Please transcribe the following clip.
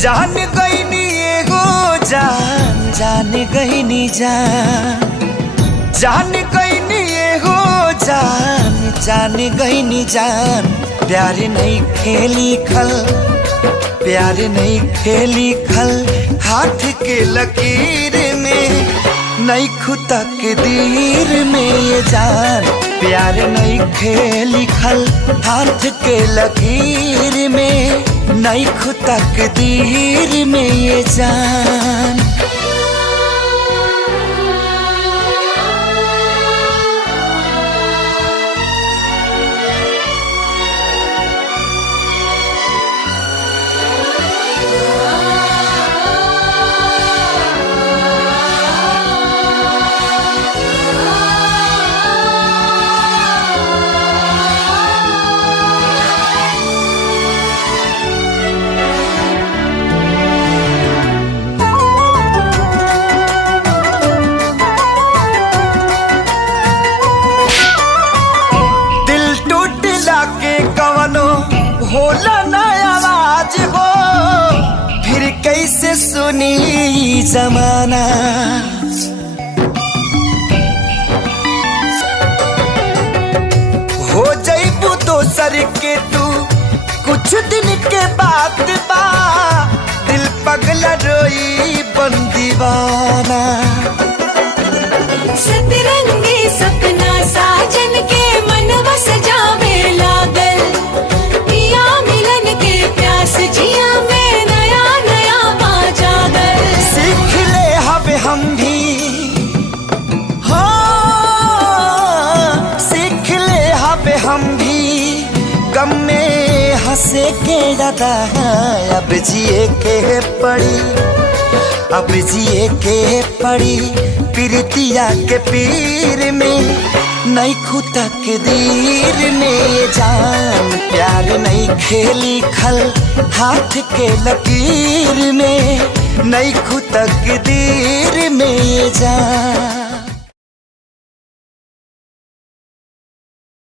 जान गईनी एगो जान, जान गईनी जान, जान गईनी एगो जान, जान गईनी जान। प्यार नहीं खेली खल, प्यार नहीं खेली खल, हाथ के लकीर में नहीं खुदा के दीर में ये जान। प्यार नहीं खेली खल, हाथ के लकीर में नहीं खुदा के दीर में ये जान। होला ना आवाज हो, फिर कैसे सुनी जमाना। हो जाइबू दोसर के तू कुछ दिन के बाद बा, दिल पगला रोई बन दीवाना। सतरंगी सपना साजन के मनवा सजावे लागल, जिया में नया नया बाजागर। सीख ले हब हम भी, हाँ सीख ले हब हम भी, गम में हंसे के ज्यादा अब जिए के पड़ी, अब जिए के पड़ी। प्रीतिया के पीर में नहीं खुदा के दीर में जान। प्यार नहीं खेली खल, हाथ के लकीर में नहीं खुदा के दीर में जान।